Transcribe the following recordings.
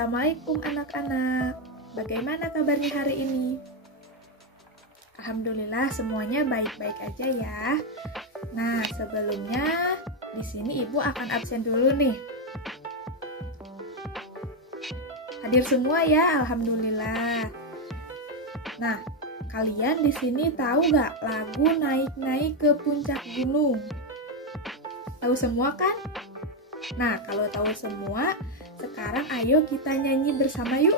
Assalamualaikum anak-anak. Bagaimana kabarnya hari ini? Alhamdulillah semuanya baik-baik aja ya. Nah, sebelumnya di sini Ibu akan absen dulu nih. Hadir semua ya, alhamdulillah. Nah, kalian di sini tahu gak lagu Naik-naik ke Puncak Gunung? Tahu semua kan? Nah, kalau tahu semua, sekarang ayo kita nyanyi bersama yuk.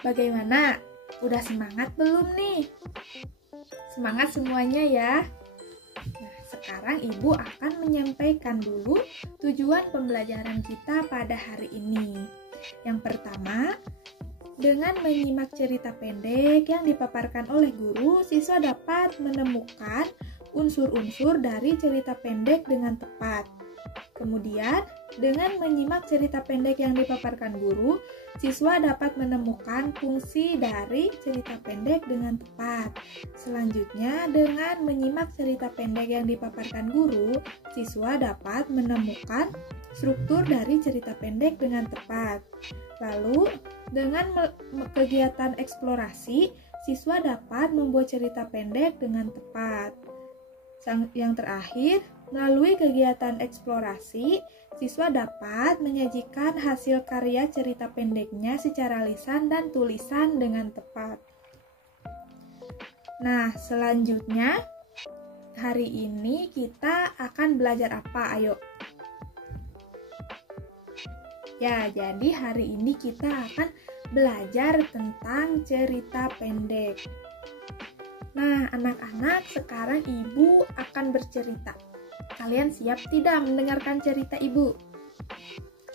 Bagaimana? Udah semangat belum nih? Semangat semuanya ya. Nah, sekarang Ibu akan menyampaikan dulu tujuan pembelajaran kita pada hari ini. Yang pertama, dengan menyimak cerita pendek yang dipaparkan oleh guru, siswa dapat menemukan unsur-unsur dari cerita pendek dengan tepat. Kemudian, dengan menyimak cerita pendek yang dipaparkan guru, siswa dapat menemukan fungsi dari cerita pendek dengan tepat. Selanjutnya, dengan menyimak cerita pendek yang dipaparkan guru, siswa dapat menemukan struktur dari cerita pendek dengan tepat. Lalu, dengan kegiatan eksplorasi, siswa dapat membuat cerita pendek dengan tepat. Yang terakhir, melalui kegiatan eksplorasi, siswa dapat menyajikan hasil karya cerita pendeknya secara lisan dan tulisan dengan tepat. Nah, selanjutnya, hari ini kita akan belajar apa? Ayo. Ya, jadi hari ini kita akan belajar tentang cerita pendek. Nah, anak-anak, sekarang Ibu akan bercerita. Kalian siap tidak mendengarkan cerita Ibu?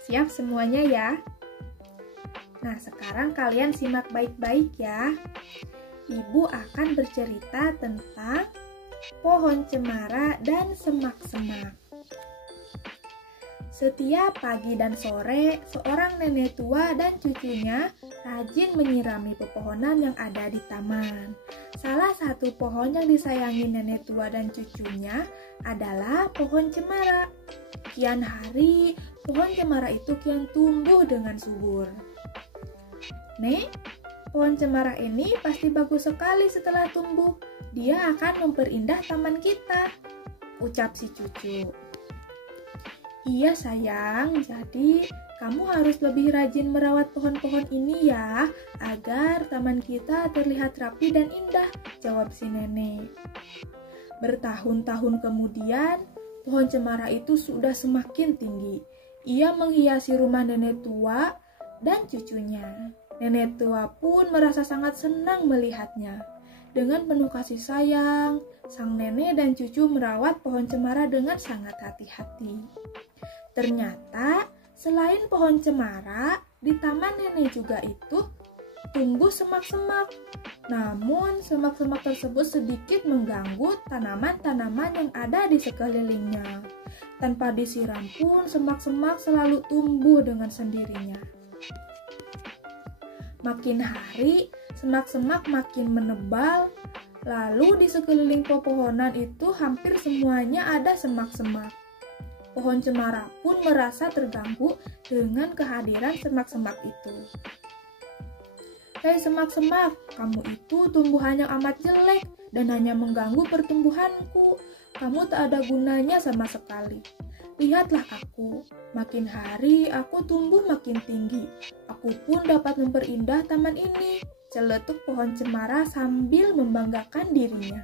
Siap semuanya ya? Nah, sekarang kalian simak baik-baik ya. Ibu akan bercerita tentang pohon cemara dan semak-semak. Setiap pagi dan sore, seorang nenek tua dan cucunya rajin menyirami pepohonan yang ada di taman. Salah satu pohon yang disayangi nenek tua dan cucunya adalah pohon cemara. Kian hari, pohon cemara itu kian tumbuh dengan subur. Nek, pohon cemara ini pasti bagus sekali setelah tumbuh. Dia akan memperindah taman kita, ucap si cucu. Iya sayang, jadi kamu harus lebih rajin merawat pohon-pohon ini ya, agar taman kita terlihat rapi dan indah, jawab si nenek. Bertahun-tahun kemudian, pohon cemara itu sudah semakin tinggi. Ia menghiasi rumah nenek tua dan cucunya. Nenek tua pun merasa sangat senang melihatnya. Dengan penuh kasih sayang, sang nenek dan cucu merawat pohon cemara dengan sangat hati-hati. Ternyata, selain pohon cemara, di taman nenek juga itu tumbuh semak-semak. Namun, semak-semak tersebut sedikit mengganggu tanaman-tanaman yang ada di sekelilingnya. Tanpa disiram pun, semak-semak selalu tumbuh dengan sendirinya. Makin hari, semak-semak makin menebal. Lalu di sekeliling pepohonan itu hampir semuanya ada semak-semak. Pohon cemara pun merasa terganggu dengan kehadiran semak-semak itu. Hei semak-semak, kamu itu tumbuhan yang amat jelek dan hanya mengganggu pertumbuhanku. Kamu tak ada gunanya sama sekali. Lihatlah aku, makin hari aku tumbuh makin tinggi. Aku pun dapat memperindah taman ini, celetuk pohon cemara sambil membanggakan dirinya.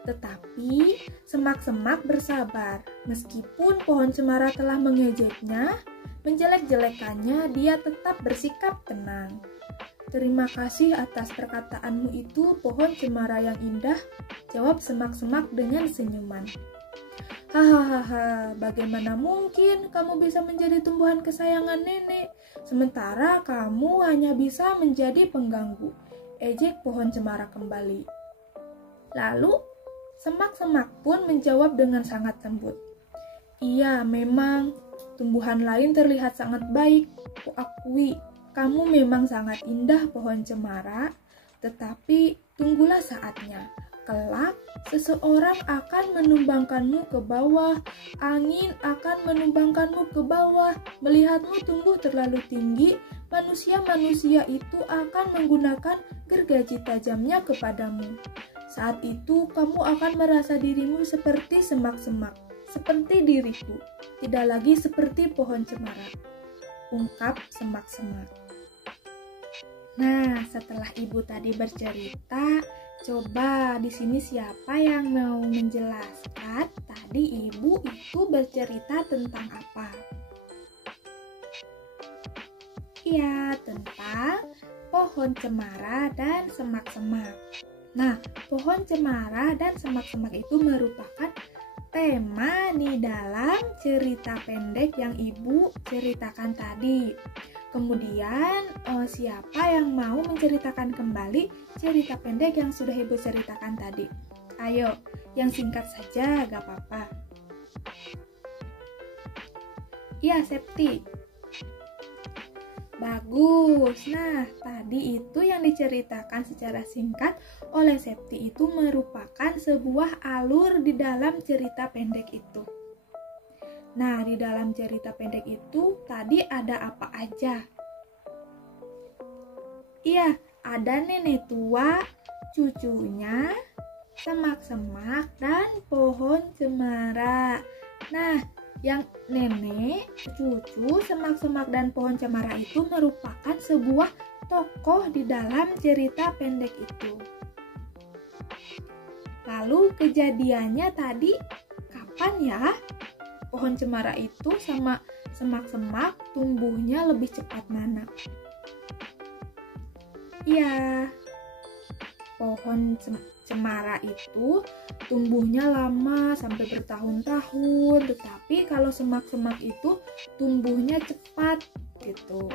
Tetapi semak-semak bersabar. Meskipun pohon cemara telah mengejeknya, menjelek-jelekannya, dia tetap bersikap tenang. Terima kasih atas perkataanmu itu, pohon cemara yang indah, jawab semak-semak dengan senyuman. Hahaha, bagaimana mungkin kamu bisa menjadi tumbuhan kesayangan nenek, sementara kamu hanya bisa menjadi pengganggu, ejek pohon cemara kembali. Lalu, semak-semak pun menjawab dengan sangat lembut. Iya, memang tumbuhan lain terlihat sangat baik. Kuakui, kamu memang sangat indah pohon cemara, tetapi tunggulah saatnya. Kelak, seseorang akan menumbangkanmu ke bawah, angin akan menumbangkanmu ke bawah. Melihatmu tumbuh terlalu tinggi, manusia-manusia itu akan menggunakan gergaji tajamnya kepadamu. Saat itu, kamu akan merasa dirimu seperti semak-semak, seperti diriku, tidak lagi seperti pohon cemara, ungkap semak-semak. Nah, setelah ibu tadi bercerita, coba di sini siapa yang mau menjelaskan tadi ibu itu bercerita tentang apa? Iya, tentang pohon cemara dan semak-semak. Nah, pohon cemara dan semak-semak itu merupakan tema di dalam cerita pendek yang ibu ceritakan tadi. Kemudian, siapa yang mau menceritakan kembali cerita pendek yang sudah ibu ceritakan tadi? Ayo, yang singkat saja, gak apa-apa. Iya, Septi. Bagus. Nah, tadi itu yang diceritakan secara singkat oleh Septi itu merupakan sebuah alur di dalam cerita pendek itu. Nah, di dalam cerita pendek itu tadi ada apa aja? Iya, ada nenek tua, cucunya, semak-semak, dan pohon cemara. Nah, yang nenek, cucu, semak-semak, dan pohon cemara itu merupakan sebuah tokoh di dalam cerita pendek itu. Lalu kejadiannya tadi kapan ya? Pohon cemara itu sama semak-semak tumbuhnya lebih cepat mana? Iya, pohon cemara itu tumbuhnya lama sampai bertahun-tahun, tetapi kalau semak-semak itu tumbuhnya cepat gitu.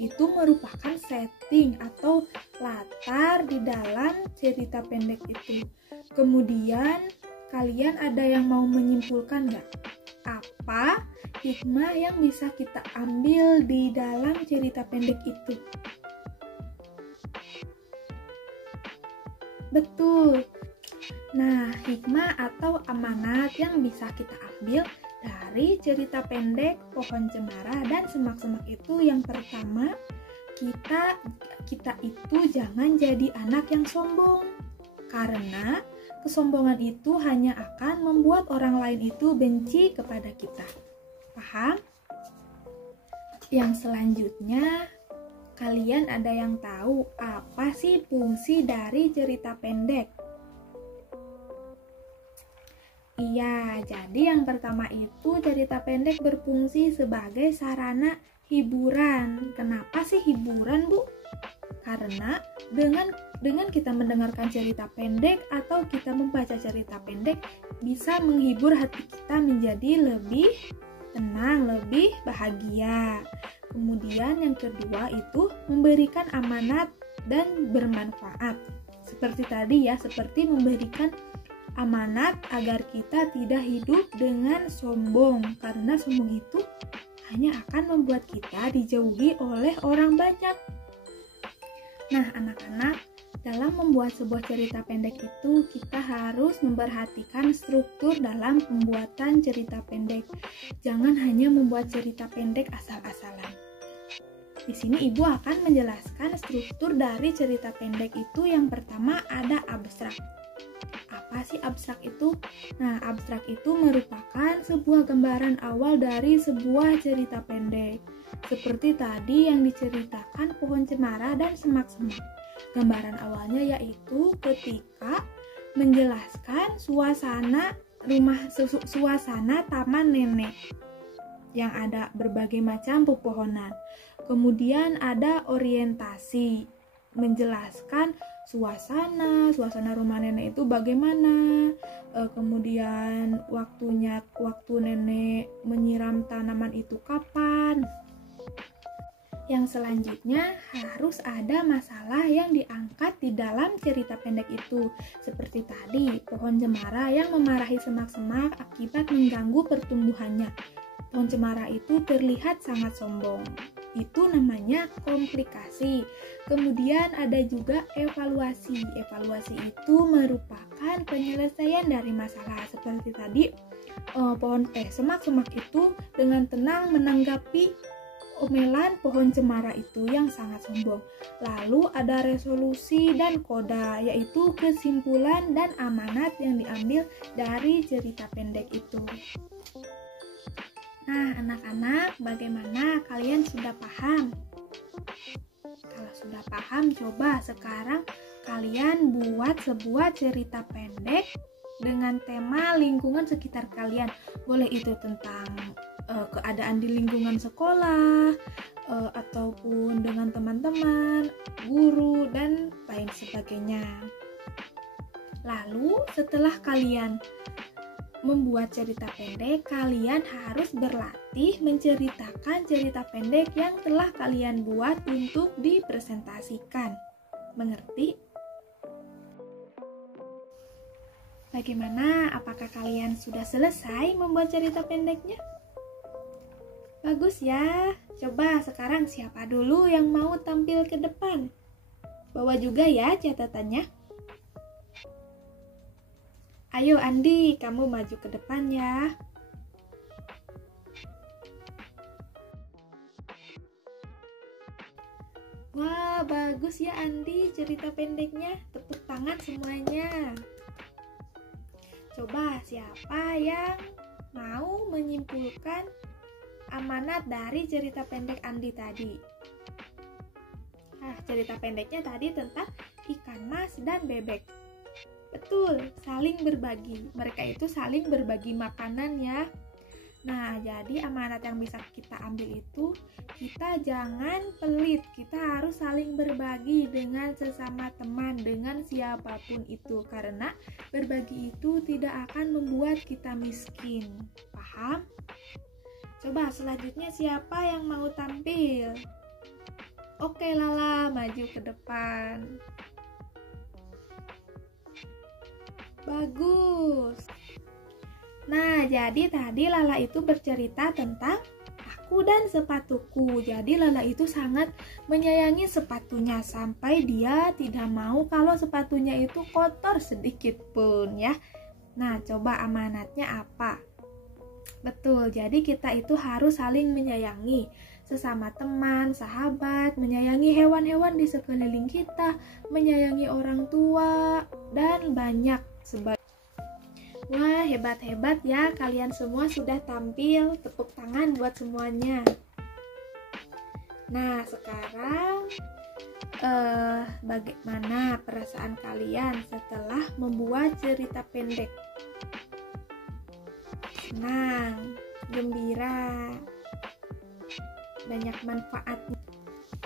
itu merupakan setting atau latar di dalam cerita pendek itu. Kemudian kalian ada yang mau menyimpulkan nggak? Apa hikmah yang bisa kita ambil di dalam cerita pendek itu? Betul. Nah, hikmah atau amanat yang bisa kita ambil dari cerita pendek Pohon Cemara dan Semak-Semak itu yang pertama, kita itu jangan jadi anak yang sombong. Karena kesombongan itu hanya akan membuat orang lain itu benci kepada kita. Paham? Yang selanjutnya, kalian ada yang tahu apa sih fungsi dari cerita pendek? Iya, jadi yang pertama itu cerita pendek berfungsi sebagai sarana hiburan. Kenapa sih hiburan, Bu? Karena dengan kita mendengarkan cerita pendek atau kita membaca cerita pendek bisa menghibur hati kita menjadi lebih tenang, lebih bahagia. Kemudian yang kedua itu memberikan amanat dan bermanfaat. Seperti tadi ya, seperti memberikan amanat agar kita tidak hidup dengan sombong, karena sombong itu hanya akan membuat kita dijauhi oleh orang banyak. Nah, anak-anak, dalam membuat sebuah cerita pendek itu kita harus memperhatikan struktur dalam pembuatan cerita pendek. Jangan hanya membuat cerita pendek asal-asalan. Di sini Ibu akan menjelaskan struktur dari cerita pendek itu. Yang pertama ada abstrak. Apa sih abstrak itu? Nah, abstrak itu merupakan sebuah gambaran awal dari sebuah cerita pendek. Seperti tadi yang diceritakan Pohon Cemara dan Semak-Semak. Gambaran awalnya yaitu ketika menjelaskan suasana taman nenek yang ada berbagai macam pepohonan. Kemudian ada orientasi, menjelaskan suasana rumah nenek itu bagaimana, kemudian waktu nenek menyiram tanaman itu kapan. Yang selanjutnya harus ada masalah yang diangkat di dalam cerita pendek itu. Seperti tadi, Pohon Cemara yang memarahi Semak-Semak akibat mengganggu pertumbuhannya. Pohon Cemara itu terlihat sangat sombong. Itu namanya komplikasi. Kemudian ada juga evaluasi. Evaluasi itu merupakan penyelesaian dari masalah. Seperti tadi, Semak-Semak itu dengan tenang menanggapi omelan Pohon Cemara itu yang sangat sombong. Lalu ada resolusi dan koda, yaitu kesimpulan dan amanat yang diambil dari cerita pendek itu. Nah, anak-anak, bagaimana kalian sudah paham? Kalau sudah paham, coba sekarang kalian buat sebuah cerita pendek dengan tema lingkungan sekitar kalian. Boleh itu tentang keadaan di lingkungan sekolah, ataupun dengan teman-teman, guru, dan lain sebagainya. Lalu setelah kalian membuat cerita pendek, kalian harus berlatih menceritakan cerita pendek yang telah kalian buat untuk dipresentasikan. Mengerti? Bagaimana? Apakah kalian sudah selesai membuat cerita pendeknya? Bagus ya. Coba sekarang siapa dulu yang mau tampil ke depan? Bawa juga ya catatannya. Ayo Andi, kamu maju ke depan ya. Wah, bagus ya Andi cerita pendeknya. Tepuk tangan semuanya. Coba siapa yang mau menyimpulkan amanat dari cerita pendek Andi tadi? Nah, cerita pendeknya tadi tentang ikan mas dan bebek. Betul, saling berbagi. Mereka itu saling berbagi makanan ya. Nah, jadi amanat yang bisa kita ambil itu, kita jangan pelit. Kita harus saling berbagi dengan sesama teman, dengan siapapun itu. Karena berbagi itu tidak akan membuat kita miskin. Paham? Coba selanjutnya siapa yang mau tampil? Oke Lala, maju ke depan. Bagus. Nah, jadi tadi Lala itu bercerita tentang aku dan sepatuku. Jadi Lala itu sangat menyayangi sepatunya sampai dia tidak mau kalau sepatunya itu kotor sedikit pun ya. Nah, coba amanatnya apa? Betul, jadi kita itu harus saling menyayangi sesama teman, sahabat, menyayangi hewan-hewan di sekeliling kita, menyayangi orang tua, dan banyak sebagainya. Wah, hebat-hebat ya, kalian semua sudah tampil. Tepuk tangan buat semuanya. Nah, sekarang bagaimana perasaan kalian setelah membuat cerita pendek? Senang, gembira, banyak manfaatnya.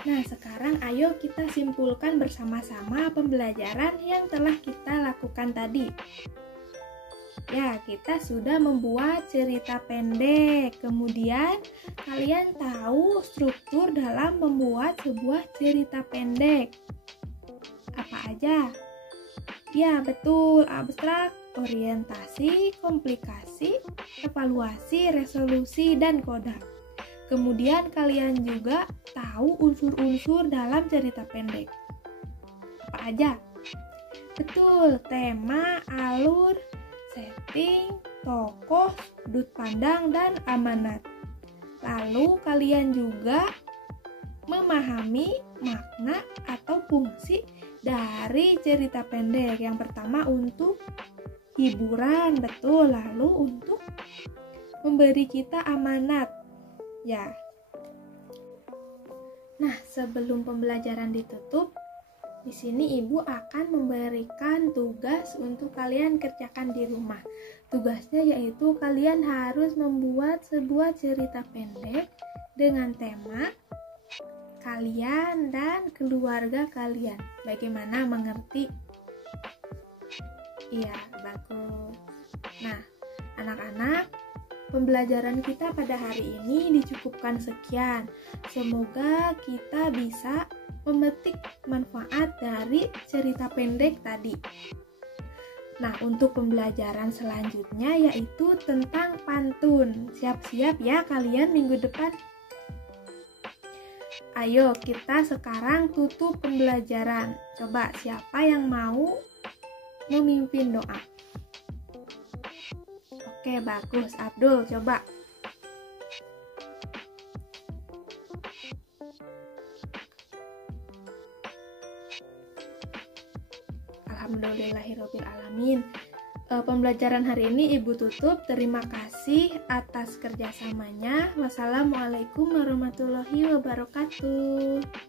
Nah, sekarang ayo kita simpulkan bersama-sama pembelajaran yang telah kita lakukan tadi. Ya, kita sudah membuat cerita pendek. Kemudian, kalian tahu struktur dalam membuat sebuah cerita pendek. Apa aja? Ya, betul. Abstrak, orientasi, komplikasi, evaluasi, resolusi, dan koda. Kemudian, kalian juga tahu unsur-unsur dalam cerita pendek. Apa aja? Betul, tema, alur, setting, tokoh, sudut pandang, dan amanat. Lalu kalian juga memahami makna atau fungsi dari cerita pendek. Yang pertama untuk hiburan, betul. Lalu untuk memberi kita amanat. Ya. Nah, sebelum pembelajaran ditutup, di sini ibu akan memberikan tugas untuk kalian kerjakan di rumah. Tugasnya yaitu kalian harus membuat sebuah cerita pendek dengan tema kalian dan keluarga kalian. Bagaimana, mengerti? Iya, bagus. Nah, anak-anak, pembelajaran kita pada hari ini dicukupkan sekian. Semoga kita bisa memetik manfaat dari cerita pendek tadi. Nah, untuk pembelajaran selanjutnya yaitu tentang pantun. Siap-siap ya kalian minggu depan. Ayo kita sekarang tutup pembelajaran. Coba siapa yang mau memimpin doa? Oke, bagus. Abdul, coba. Alhamdulillahirrabbilalamin. Pembelajaran hari ini ibu tutup. Terima kasih atas kerjasamanya. Wassalamualaikum warahmatullahi wabarakatuh.